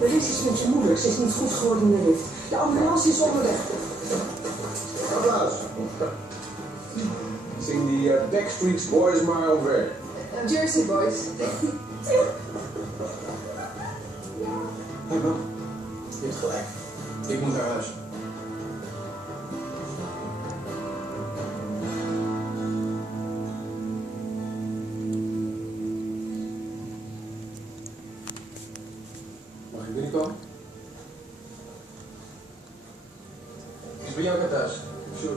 Er is iets met je moeder. Ze is niet goed geworden in de lift. De ambulance is onderweg. Applaus. Zing die Backstreet Boys maar omver. Jersey Boys. Hey man, je hebt gelijk. Ik moet naar huis. Mag ik binnenkomen? Is Bianca thuis? Sure.